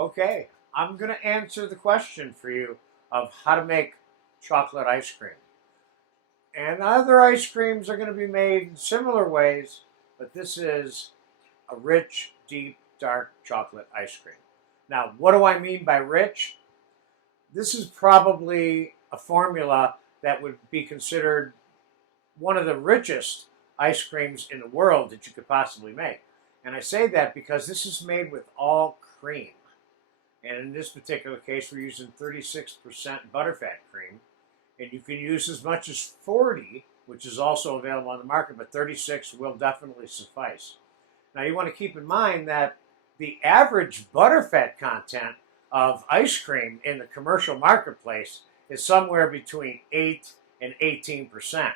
Okay, I'm going to answer the question for you of how to make chocolate ice cream. And other ice creams are going to be made in similar ways, but this is a rich, deep, dark chocolate ice cream. Now, what do I mean by rich? This is probably a formula that would be considered one of the richest ice creams in the world that you could possibly make. And I say that because this is made with all cream. And in this particular case, we're using 36% butterfat cream. And you can use as much as 40, which is also available on the market, but 36 will definitely suffice. Now you want to keep in mind that the average butterfat content of ice cream in the commercial marketplace is somewhere between 8 and 18%.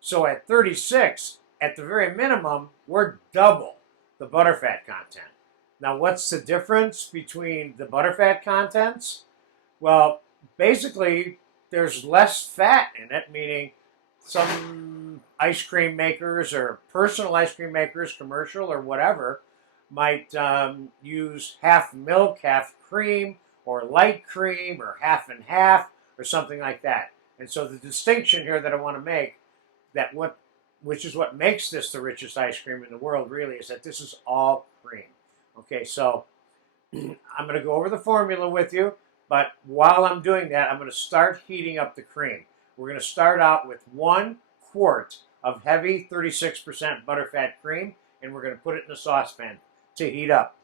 So at 36, at the very minimum, we're double the butterfat content. Now, what's the difference between the butterfat contents? Well, basically, there's less fat in it, meaning some ice cream makers or personal ice cream makers, commercial or whatever, might use half milk, half cream, or light cream, or half and half, or something like that. And so the distinction here that I want to make, which is what makes this the richest ice cream in the world, really, is that this is all cream. Okay, so I'm going to go over the formula with you, but while I'm doing that, I'm going to start heating up the cream. We're going to start out with 1 quart of heavy 36% butterfat cream, and we're going to put it in a saucepan to heat up.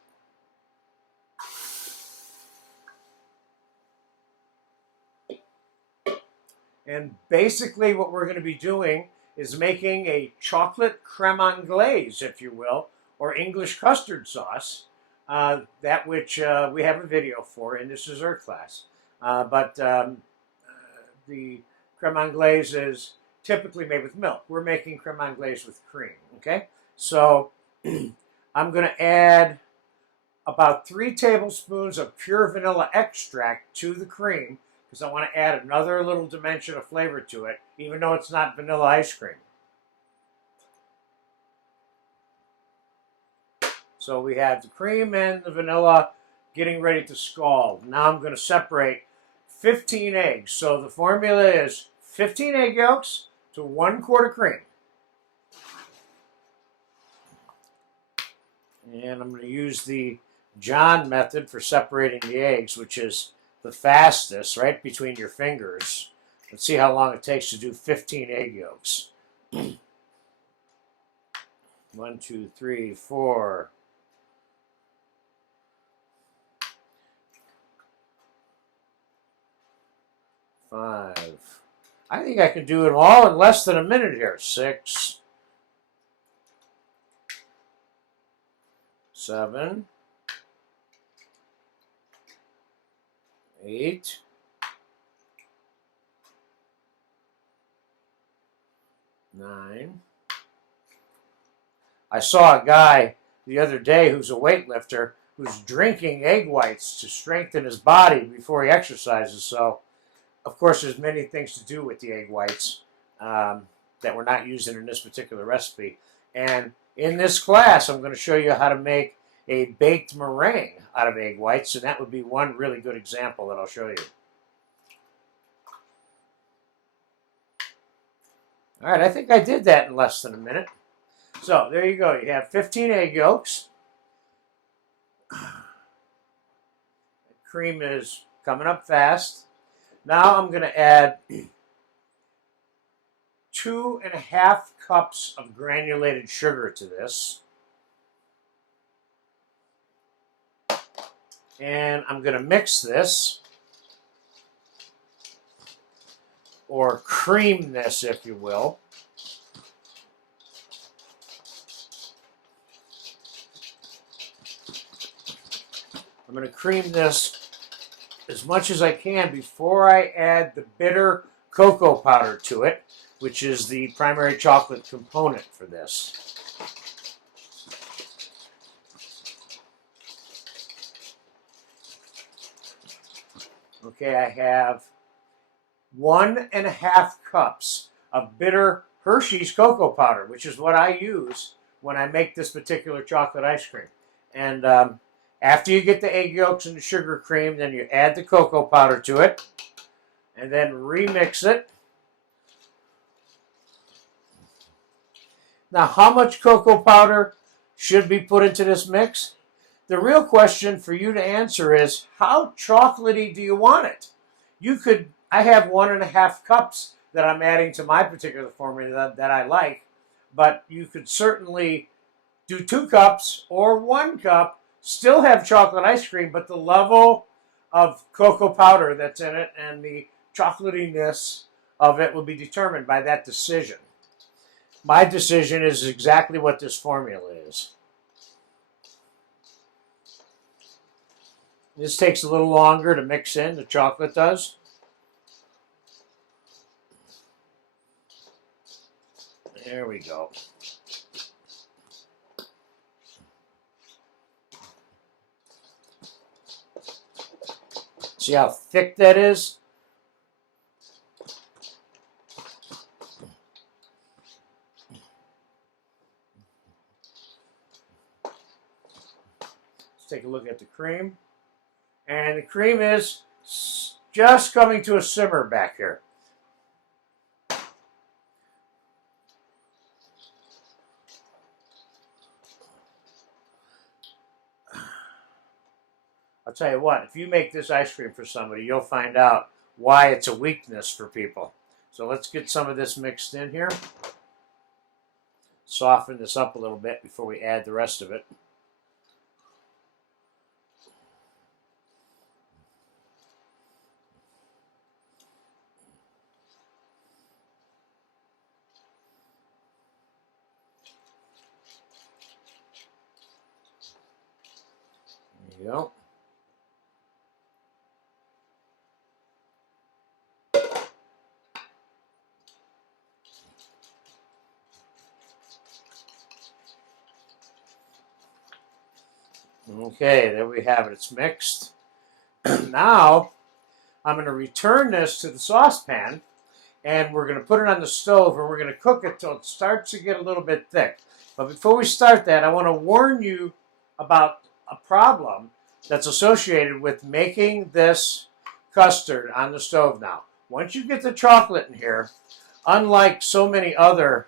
And basically what we're going to be doing is making a chocolate creme anglaise, if you will, or English custard sauce, that which we have a video for in This Is Our Class. The creme anglaise is typically made with milk. We're making creme anglaise with cream, okay? So I'm going to add about 3 tablespoons of pure vanilla extract to the cream because I want to add another little dimension of flavor to it, even though it's not vanilla ice cream. So we have the cream and the vanilla getting ready to scald. Now I'm going to separate 15 eggs. So the formula is 15 egg yolks to 1 quart of cream. And I'm going to use the John method for separating the eggs, which is the fastest, right between your fingers. Let's see how long it takes to do 15 egg yolks. 1, 2, 3, 4. 5. I think I can do it all in less than a minute here. 6, 7, 8, 9. I saw a guy the other day who's a weightlifter who's drinking egg whites to strengthen his body before he exercises. So, of course, there's many things to do with the egg whites that we're not using in this particular recipe. And in this class, I'm going to show you how to make a baked meringue out of egg whites, and that would be one really good example that I'll show you. All right, I think I did that in less than a minute. So there you go. You have 15 egg yolks. Cream is coming up fast. Now I'm going to add 2½ cups of granulated sugar to this. And I'm going to mix this, or cream this, if you will. I'm going to cream this as much as I can before I add the bitter cocoa powder to it, which is the primary chocolate component for this. Okay, I have 1½ cups of bitter Hershey's cocoa powder, which is what I use when I make this particular chocolate ice cream. And After you get the egg yolks and the sugar cream, then you add the cocoa powder to it and then remix it. Now, how much cocoa powder should be put into this mix? The real question for you to answer is, how chocolatey do you want it? I have 1.5 cups that I'm adding to my particular formula that I like, but you could certainly do 2 cups or 1 cup, still have chocolate ice cream, but the level of cocoa powder that's in it and the chocolatiness of it will be determined by that decision. My decision is exactly what this formula is. This takes a little longer to mix in, the chocolate does. There we go. See how thick that is? Let's take a look at the cream. And the cream is just coming to a simmer back here. I'll tell you what, if you make this ice cream for somebody, you'll find out why it's a weakness for people. So let's get some of this mixed in here. Soften this up a little bit before we add the rest of it. There you go. Okay, there we have it. It's mixed. Now, I'm going to return this to the saucepan, and we're going to put it on the stove, and we're going to cook it till it starts to get a little bit thick. But before we start that, I want to warn you about a problem that's associated with making this custard on the stove now. Once you get the chocolate in here, unlike so many other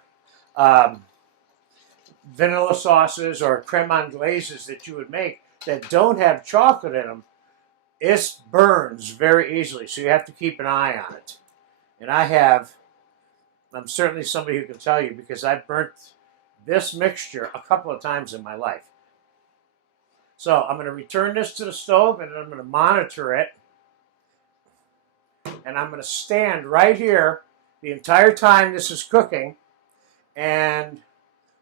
vanilla sauces or creme anglaises that you would make that don't have chocolate in them, it burns very easily, so you have to keep an eye on it. And I'm certainly somebody who can tell you, because I've burnt this mixture a couple of times in my life. So I'm going to return this to the stove, and I'm going to monitor it. And I'm going to stand right here the entire time this is cooking. And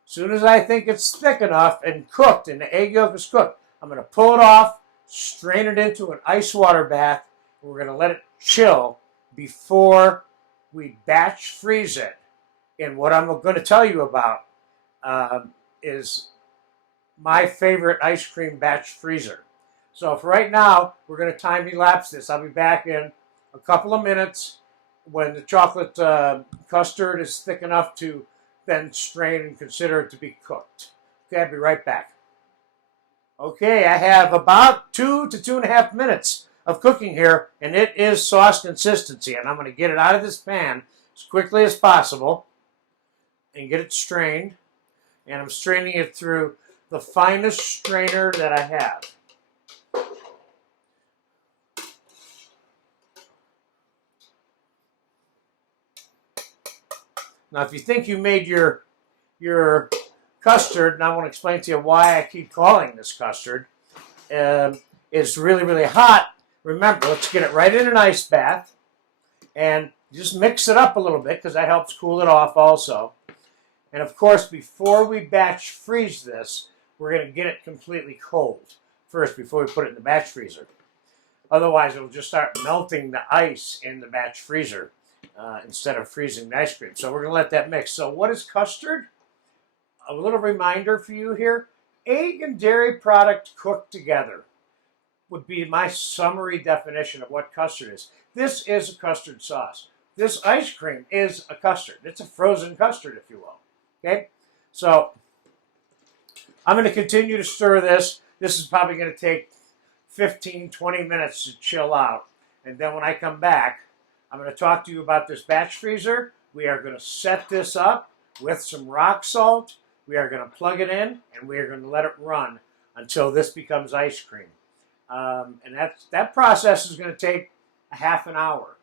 as soon as I think it's thick enough and cooked, and the egg yolk is cooked, I'm going to pull it off, strain it into an ice water bath, and we're going to let it chill before we batch freeze it. And what I'm going to tell you about is my favorite ice cream batch freezer. So for right now, we're going to time-elapse this. I'll be back in a couple of minutes when the chocolate custard is thick enough to then strain and consider it to be cooked. Okay, I'll be right back. Okay, I have about 2 to 2.5 minutes of cooking here, and it is sauce consistency, and I'm going to get it out of this pan as quickly as possible and get it strained. And I'm straining it through the finest strainer that I have. Now, if you think you made your custard, and I want to explain to you why I keep calling this custard, it's really, really hot. Remember, let's get it right in an ice bath, and just mix it up a little bit, because that helps cool it off also. And of course, before we batch freeze this, we're going to get it completely cold first before we put it in the batch freezer. Otherwise, it'll just start melting the ice in the batch freezer instead of freezing the ice cream. So we're going to let that mix. So what is custard? A little reminder for you here. Egg and dairy product cooked together would be my summary definition of what custard is. This is a custard sauce. This ice cream is a custard. It's a frozen custard, if you will. Okay? So I'm going to continue to stir this. this is probably going to take 15, 20 minutes to chill out. And then when I come back, I'm going to talk to you about this batch freezer. We are going to set this up with some rock salt. We are going to plug it in, and we are going to let it run until this becomes ice cream. And that process is going to take a half an hour.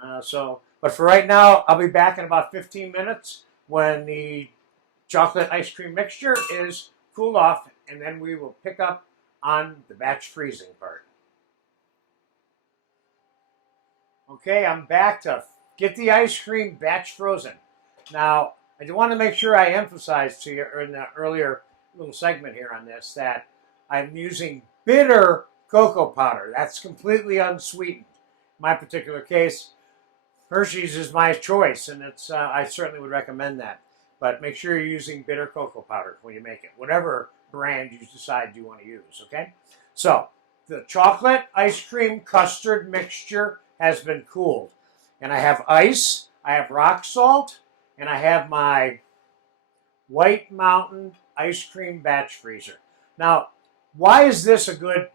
But for right now, I'll be back in about 15 minutes when the chocolate ice cream mixture is cooled off, and then we will pick up on the batch freezing part. Okay, I'm back to get the ice cream batch frozen. Now, I do want to make sure I emphasize to you in the earlier little segment here on this that I'm using bitter cocoa powder. That's completely unsweetened. In my particular case, Hershey's is my choice, and it's I certainly would recommend that. But make sure you're using bitter cocoa powder when you make it, whatever brand you decide you want to use, okay? So, the chocolate ice cream custard mixture has been cooled. And I have ice, I have rock salt, and I have my White Mountain ice cream batch freezer. Now, why is this a good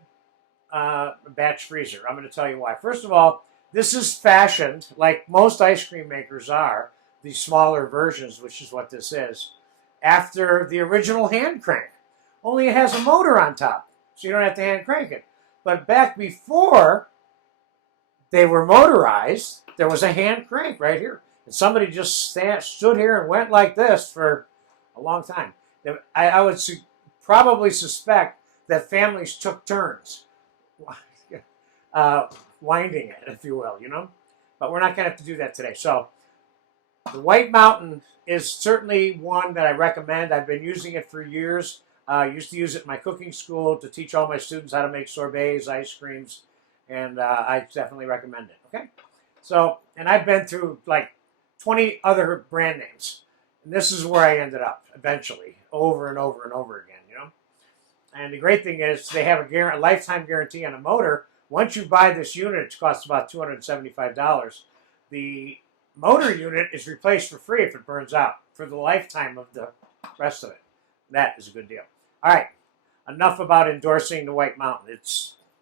batch freezer? I'm going to tell you why. First of all, this is fashioned, like most ice cream makers are, these smaller versions, which is what this is, after the original hand crank. Only it has a motor on top, so you don't have to hand crank it. But back before they were motorized, there was a hand crank right here. And somebody just stood here and went like this for a long time. I would probably suspect that families took turns winding it, if you will, you know? But we're not going to have to do that today. So the White Mountain is certainly one that I recommend. I've been using it for years. I used to use it in my cooking school to teach all my students how to make sorbets, ice creams, and I definitely recommend it, okay? So, and I've been through like 20 other brand names, and this is where I ended up eventually, over and over and over again, you know? And the great thing is they have a lifetime guarantee on a motor. Once you buy this unit, it costs about $275. The motor unit is replaced for free if it burns out for the lifetime of the rest of it. That is a good deal. All right, enough about endorsing the White Mountain.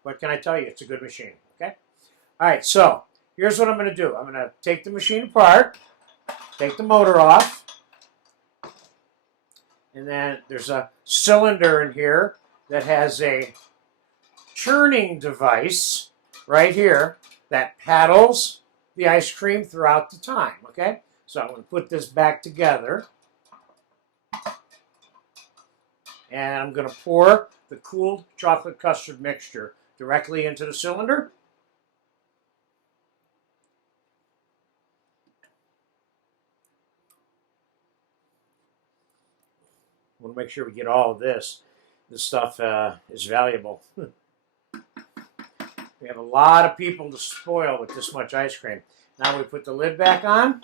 What can I tell you? It's a good machine, okay? All right, so here's what I'm going to do. I'm going to take the machine apart, take the motor off, and then there's a cylinder in here that has a churning device right here that paddles the ice cream throughout the time, okay? So I'm going to put this back together. And I'm going to pour the cooled chocolate custard mixture directly into the cylinder. I want to make sure we get all of this. This stuff is valuable. We have a lot of people to spoil with this much ice cream. Now we put the lid back on.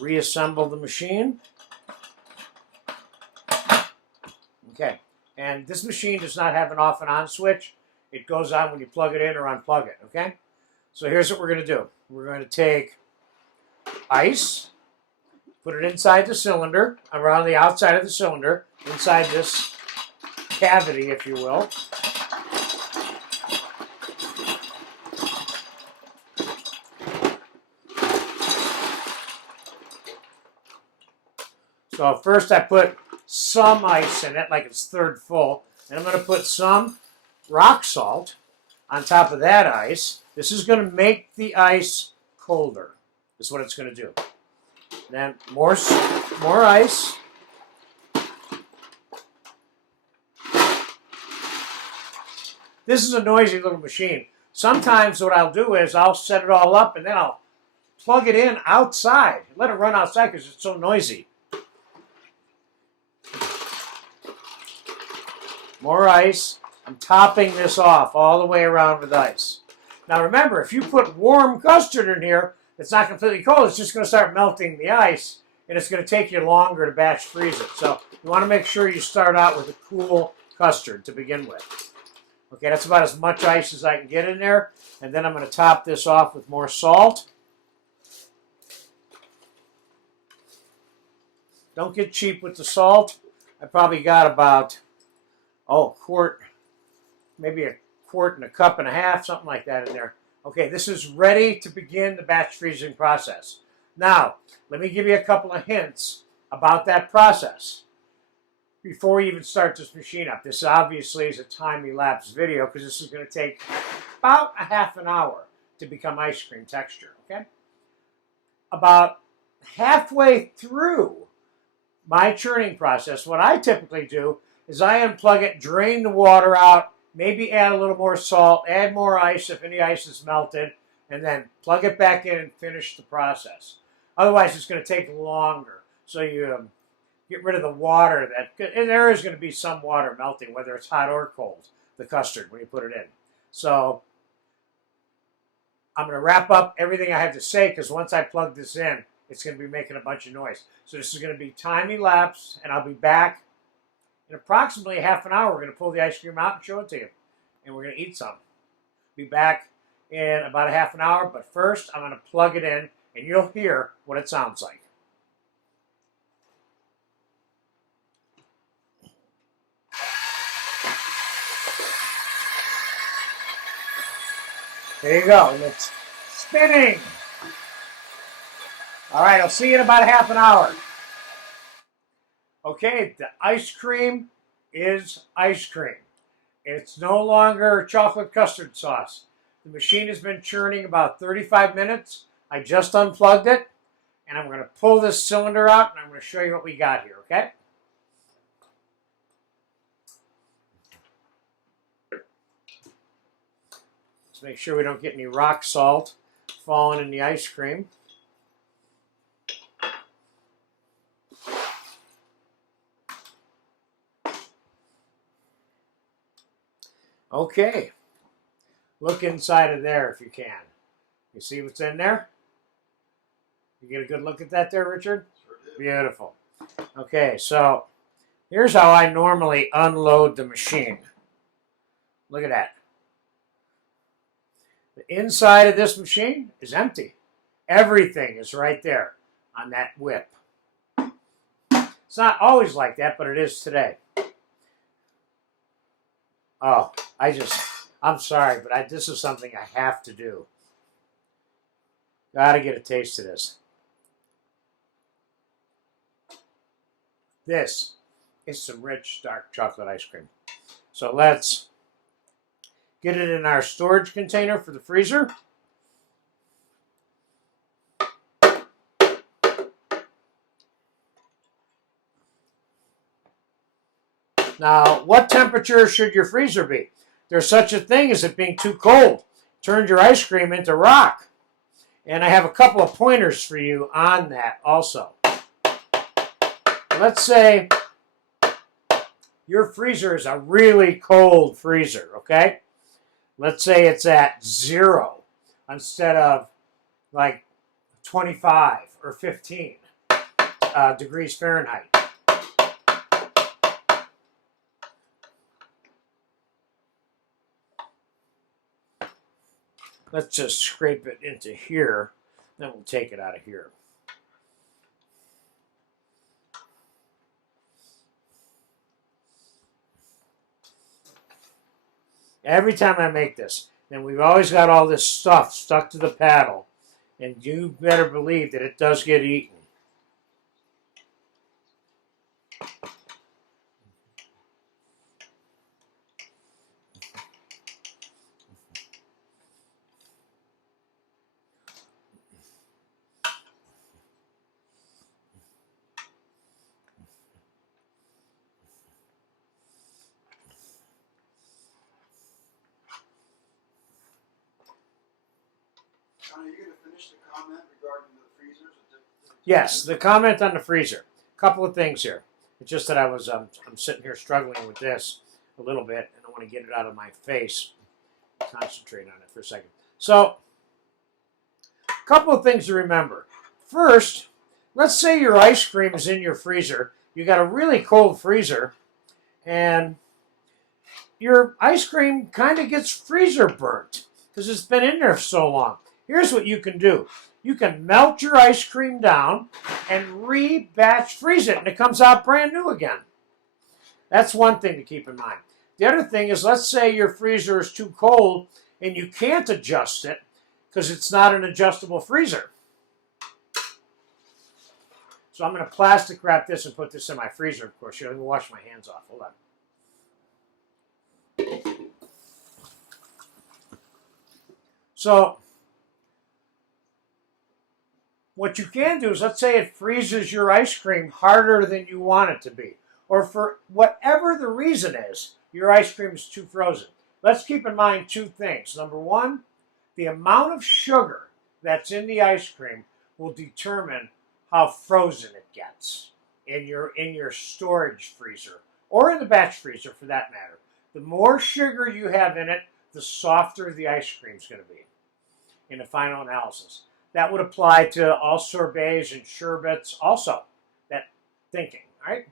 Reassemble the machine. Okay, and this machine does not have an off and on switch. It goes on when you plug it in or unplug it, okay? So here's what we're going to do. We're going to take ice, put it inside the cylinder, around the outside of the cylinder, inside this cavity, if you will. So first I put some ice in it, like it's third full. And I'm going to put some rock salt on top of that ice. This is going to make the ice colder. This is what it's going to do. Then more ice. This is a noisy little machine. Sometimes what I'll do is I'll set it all up and then I'll plug it in outside. Let it run outside because it's so noisy. More ice. I'm topping this off all the way around with ice. Now remember, if you put warm custard in here, it's not completely cold. It's just going to start melting the ice, and it's going to take you longer to batch freeze it. So you want to make sure you start out with a cool custard to begin with. Okay, that's about as much ice as I can get in there. And then I'm going to top this off with more salt. Don't get cheap with the salt. I probably got about, a quart, maybe a quart and a cup and a half, something like that in there. Okay, this is ready to begin the batch freezing process. Now, let me give you a couple of hints about that process before we even start this machine up. This obviously is a time-elapse video because this is going to take about a half an hour to become ice cream texture, okay? About halfway through my churning process, what I typically do is I unplug it, drain the water out, maybe add a little more salt, add more ice if any ice is melted, and then plug it back in and finish the process. Otherwise, it's going to take longer. So you get rid of the water and there is going to be some water melting, whether it's hot or cold, the custard, when you put it in. So I'm going to wrap up everything I have to say because once I plug this in, it's going to be making a bunch of noise. So this is going to be time-elapse, and I'll be back in approximately half an hour. We're going to pull the ice cream out and show it to you, and we're going to eat some. Be back in about a half an hour, but first I'm going to plug it in, and you'll hear what it sounds like. There you go, and it's spinning. All right, I'll see you in about a half an hour. Okay, the ice cream is ice cream. It's no longer chocolate custard sauce. The machine has been churning about 35 minutes. I just unplugged it, and I'm going to pull this cylinder out, and I'm going to show you what we got here, okay? Let's make sure we don't get any rock salt falling in the ice cream. Okay, look inside of there if you can. You see what's in there? You get a good look at that there, Richard? Sure do. Beautiful. Okay, so here's how I normally unload the machine. Look at that. The inside of this machine is empty. Everything is right there on that whip. It's not always like that, but it is today. Oh, I'm sorry, but this is something I have to do. Gotta get a taste of this. This is some rich, dark chocolate ice cream. So let's get it in our storage container for the freezer. Now, what temperature should your freezer be? There's such a thing as it being too cold. Turn your ice cream into rock. And I have a couple of pointers for you on that also. Let's say your freezer is a really cold freezer, okay? Let's say it's at 0 instead of like 25 or 15 degrees Fahrenheit. Let's just scrape it into here, then we'll take it out of here. Every time I make this, and we've always got all this stuff stuck to the paddle, and you better believe that it does get eaten. Are you going to finish the comment regarding the freezers? Yes, the comment on the freezer. A couple of things here. It's just that I'm sitting here struggling with this a little bit, and I want to get it out of my face. Concentrate on it for a second. So, a couple of things to remember. First, let's say your ice cream is in your freezer. You got a really cold freezer, and your ice cream kind of gets freezer burnt because it's been in there so long. Here's what you can do. you can melt your ice cream down and re-batch freeze it, and it comes out brand new again. That's one thing to keep in mind. The other thing is, let's say your freezer is too cold and you can't adjust it because it's not an adjustable freezer. So I'm going to plastic wrap this and put this in my freezer, of course. Let me wash my hands off. Hold on. So what you can do is, let's say it freezes your ice cream harder than you want it to be, or for whatever the reason is, your ice cream is too frozen. Let's keep in mind two things. Number one, the amount of sugar that's in the ice cream will determine how frozen it gets in your storage freezer, or in the batch freezer for that matter. The more sugar you have in it, the softer the ice cream is going to be in the final analysis. That would apply to all sorbets and sherbets also, that thinking, right?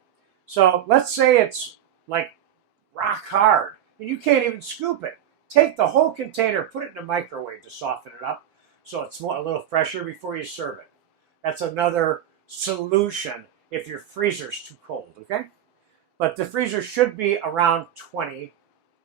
So let's say it's like rock hard and you can't even scoop it. Take the whole container, put it in the microwave to soften it up so it's a little fresher before you serve it. That's another solution if your freezer's too cold, okay? But the freezer should be around 20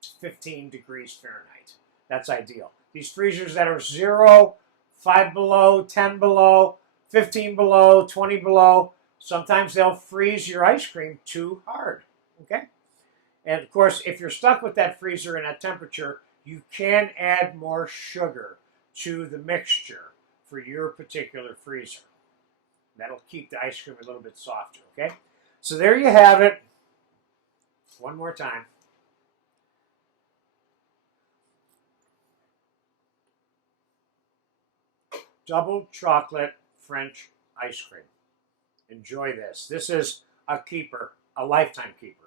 to 15 degrees Fahrenheit. That's ideal. These freezers that are 0, 5 below, 10 below, 15 below, 20 below, sometimes they'll freeze your ice cream too hard, okay? And of course, if you're stuck with that freezer in that temperature, you can add more sugar to the mixture for your particular freezer. That'll keep the ice cream a little bit softer, okay? So there you have it. One more time. Double chocolate French ice cream. Enjoy this. This is a keeper, a lifetime keeper.